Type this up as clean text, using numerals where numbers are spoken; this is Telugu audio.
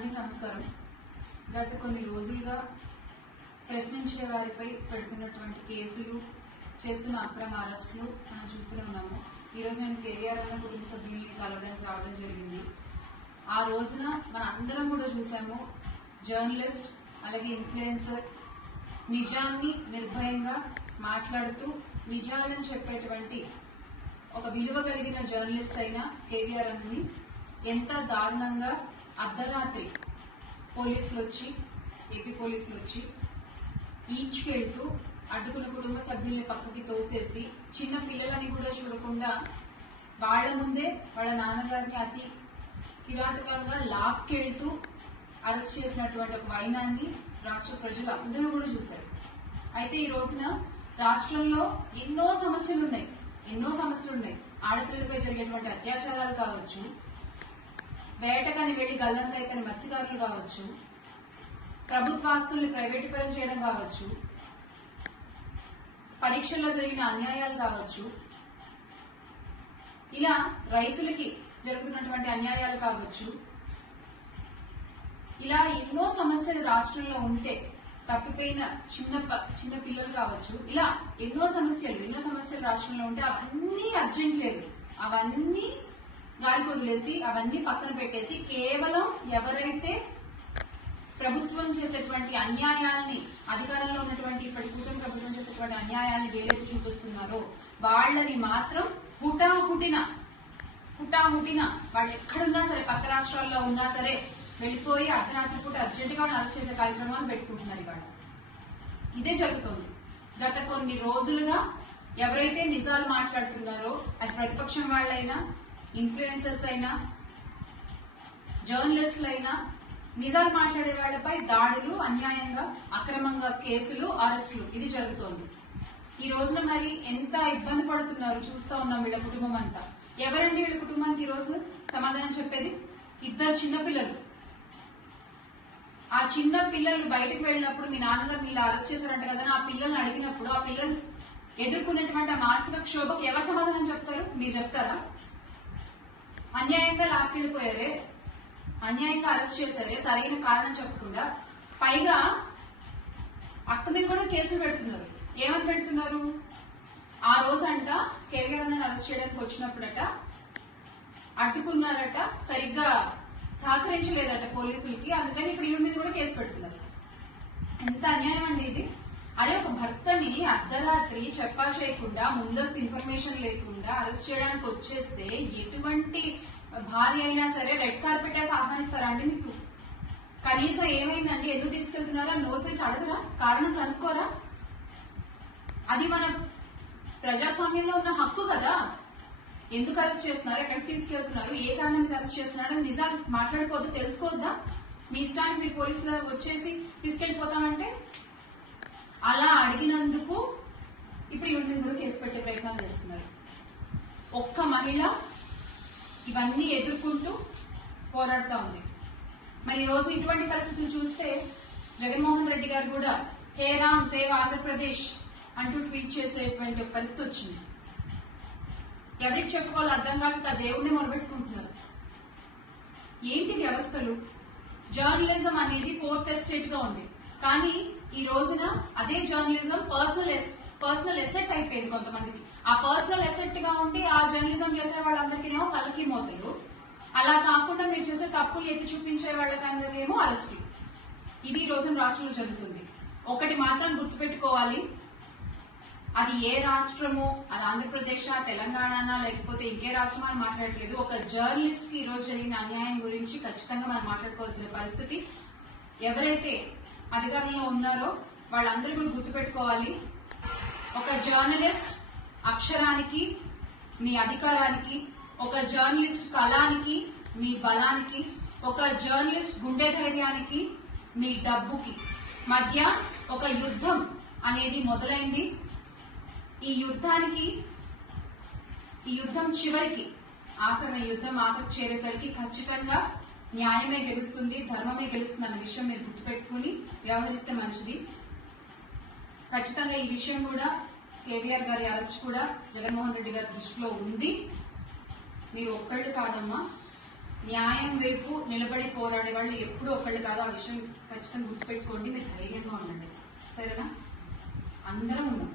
అందరికీ నమస్కారం. గత కొన్ని రోజులుగా ప్రశ్నించే వారిపై పెడుతున్నటువంటి కేసులు, చేస్తున్న అక్రమ అరెస్టులు మనం చూస్తూనే ఉన్నాము. ఈరోజు నేను కేవీఆర్ అన్న కుటుంబ సభ్యుల్ని కలవడానికి రావడం జరిగింది. ఆ రోజున మన అందరం కూడా చూసాము, జర్నలిస్ట్ అలాగే ఇన్ఫ్లుయెన్సర్ నిజాన్ని నిర్భయంగా మాట్లాడుతూ నిజాలను చెప్పేటువంటి ఒక విలువ కలిగిన జర్నలిస్ట్ అయిన కేవీఆర్ అన్నని ఎంత దారుణంగా అర్ధరాత్రి ఏపీ పోలీసులు వచ్చి ఈడ్చుకెళ్తూ అడ్డుకున్న కుటుంబ సభ్యుల్ని పక్కకి తోసేసి చిన్న పిల్లలని కూడా చూడకుండా వాళ్ల ముందే వాళ్ళ నాన్నగారిని అతి కిరాతకంగా లాక్కెళ్తూ అరెస్ట్ చేసినటువంటి ఒక వైనాన్ని రాష్ట్ర ప్రజలు అందరూ కూడా చూశారు. అయితే ఈ రోజున రాష్ట్రంలో ఎన్నో సమస్యలు ఉన్నాయి. ఆడపిల్లలపై జరిగేటువంటి అత్యాచారాలు కావచ్చు, వేటకని వెళ్లి గల్లంత అయిపోయిన మత్స్యకారులు కావచ్చు, ప్రభుత్వ ఆస్తుల్ని ప్రైవేటీకరణ చేయడం కావచ్చు, పరీక్షల్లో జరిగిన అన్యాయాలు కావచ్చు, ఇలా రైతులకి జరుగుతున్నటువంటి అన్యాయాలు కావచ్చు, ఇలా ఎన్నో సమస్యలు రాష్ట్రంలో ఉంటే తప్పిపోయిన చిన్న పిల్లలు కావచ్చు, ఇలా ఎన్నో సమస్యలు రాష్ట్రంలో ఉంటే అవన్నీ అర్జెంట్ లేదు, అవన్నీ గాలికి వదిలేసి అవన్నీ పక్కన పెట్టేసి కేవలం ఎవరైతే ప్రభుత్వం చేసేటువంటి అన్యాయాల్ని, అధికారంలో ఉన్నటువంటి ఇప్పటి కూటమి ప్రభుత్వం చేసేటువంటి అన్యాయాల్ని వేలెత్తి చూపిస్తున్నారో వాళ్ళని మాత్రం హుటాహుటిన వాళ్ళు ఎక్కడున్నా సరే, పక్క రాష్ట్రాల్లో ఉన్నా సరే వెళ్ళిపోయి అర్ధరాత్రి పూట అర్జెంటుగా అరెస్ట్ చేసే కార్యక్రమాలు పెట్టుకుంటున్నారు. ఇవాళ ఇదే జరుగుతుంది. గత కొన్ని రోజులుగా ఎవరైతే నిజాలు మాట్లాడుతున్నారో, అది ప్రతిపక్షం వాళ్ళైనా, ఇన్ఫ్లుయెన్సర్స్ అయినా, జర్నలిస్టులైనా, నిజాలు మాట్లాడే వాళ్లపై దాడులు, అన్యాయంగా అక్రమంగా కేసులు, అరెస్టులు ఇది జరుగుతోంది. ఈ రోజున మరి ఎంత ఇబ్బంది పడుతున్నారు చూస్తా ఉన్నాం. వీళ్ళ కుటుంబం అంతా ఎవరండి? వీళ్ళ కుటుంబానికి ఈ రోజు సమాధానం చెప్పేది 2 చిన్నపిల్లలు. ఆ చిన్న పిల్లలు బయటకు వెళ్ళినప్పుడు మీ నాన్నగారు మీరు అరెస్ట్ చేశారంట కదా, ఆ పిల్లల్ని అడిగినప్పుడు ఆ పిల్లలు ఎదుర్కొన్నటువంటి మానసిక క్షోభకు ఎవరు సమాధానం చెప్తారు? మీరు చెప్తారా? అన్యాయంగా లాక్కెళ్ళిపోయారే, అన్యాయంగా అరెస్ట్ చేశారే, సరైన కారణం చెప్పకుండా పైగా అక్క మీద కూడా కేసులు పెడుతున్నారు. ఏమని పెడుతున్నారు? ఆ రోజంట కేవీఆర్ అన్నని అరెస్ట్ చేయడానికి వచ్చినప్పుడట అడ్డుకున్నారట, సరిగ్గా సహకరించలేదట పోలీసులకి, అందుకని ఇప్పుడు ఈవిడ మీద కూడా కేసు పెడుతున్నారు. ఎంత అన్యాయం అండి ఇది! అరే, ఒక భర్తని అర్ధరాత్రి చెప్పా చేయకుండా, ముందస్తు ఇన్ఫర్మేషన్ లేకుండా అరెస్ట్ చేయడానికి వచ్చేస్తే ఎటువంటి భార్య అయినా సరే రెడ్ కార్పెట్ వేసి ఆహ్వానిస్తారా అండి? మీకు కనీసం ఏమైందండి, ఎందుకు తీసుకెళ్తున్నారో అని నోరు తెచ్చి అడగరా? కారణం కనుక్కోరా? అది మన ప్రజాస్వామ్యంలో ఉన్న హక్కు కదా. ఎందుకు అరెస్ట్ చేస్తున్నారు, ఎక్కడికి తీసుకెళ్తున్నారు, ఏ కారణం మీద అరెస్ట్ చేస్తున్నారు అని నిజాలు మాట్లాడుకోవద్దు, తెలుసుకోవద్దా? మీ ఇష్టానికి మీరు పోలీసులు వచ్చేసి తీసుకెళ్లిపోతామంటే అలా అడిగినందుకు ఇప్పుడు ఈవిడ మీద కూడా కేసు పెట్టే ప్రయత్నాలు చేస్తున్నారు. ఒక్క మహిళ ఇవన్నీ ఎదుర్కొంటూ పోరాడుతూ ఉంది. మరి ఈ రోజు ఇటువంటి పరిస్థితులు చూస్తే జగన్మోహన్ రెడ్డి గారు కూడా హే రామ్ సేవ్ ఆంధ్రప్రదేశ్ అంటూ ట్వీట్ చేసేటువంటి పరిస్థితి వచ్చింది. ఎవరికి చెప్పుకోవాలో అర్థం కాక దేవుడిని మొరబెట్టుకుంటున్నారు. ఏంటి వ్యవస్థలు? జర్నలిజం అనేది 4th ఎస్టేట్ గా ఉంది, కానీ ఈ రోజున అదే జర్నలిజం పర్సనల్ ఎసెట్ అయిపోయింది కొంతమందికి. ఆ పర్సనల్ ఎసెట్ గా ఉండి ఆ జర్నలిజం చేసే వాళ్ళందరికీనేమో పలకి మోతలు, అలా కాకుండా మీరు చేసే తప్పులు ఎత్తి చూపించే వాళ్ళకందరికేమో అరెస్ట్. ఇది ఈ రోజున రాష్ట్రంలో జరుగుతుంది. ఒకటి మాత్రం గుర్తుపెట్టుకోవాలి, అది ఏ రాష్ట్రమో, అది ఆంధ్రప్రదేశ్, తెలంగాణ, లేకపోతే ఇంకే రాష్ట్రం అని మాట్లాడట్లేదు. ఒక జర్నలిస్ట్ కి ఈ రోజు జరిగిన అన్యాయం గురించి ఖచ్చితంగా మనం మాట్లాడుకోవాల్సిన పరిస్థితి. ఎవరైతే అధికారంలో ఉన్నారో వాళ్ళందరూ కూడా గుర్తుపెట్టుకోవాలి, ఒక జర్నలిస్ట్ అక్షరానికి మీ అధికారానికి, ఒక జర్నలిస్ట్ కళానికి మీ బలానికి, ఒక జర్నలిస్ట్ గుండె ధైర్యానికి మీ డబ్బుకి మధ్య ఒక యుద్ధం అనేది మొదలైంది. ఈ యుద్ధం చివరికి ఆఖరికి చేరేసరికి ఖచ్చితంగా న్యాయమే గెలుస్తుంది, ధర్మమే గెలుస్తుంది అన్న విషయం మీరు గుర్తుపెట్టుకుని వ్యవహరిస్తే మంచిది. ఖచ్చితంగా ఈ విషయం కూడా కేవీఆర్ గారి అరెస్ట్ కూడా జగన్మోహన్ రెడ్డి గారి దృష్టిలో ఉంది. మీరు ఒక్కళ్ళు కాదమ్మా, న్యాయం వైపు నిలబడి పోరాడే వాళ్ళు ఎప్పుడు ఒకళ్ళు కాదు. ఆ విషయం ఖచ్చితంగా గుర్తుపెట్టుకోండి. మీరు ధైర్యంగా ఉండండి, సరేనా? అందరం ఉన్నాం.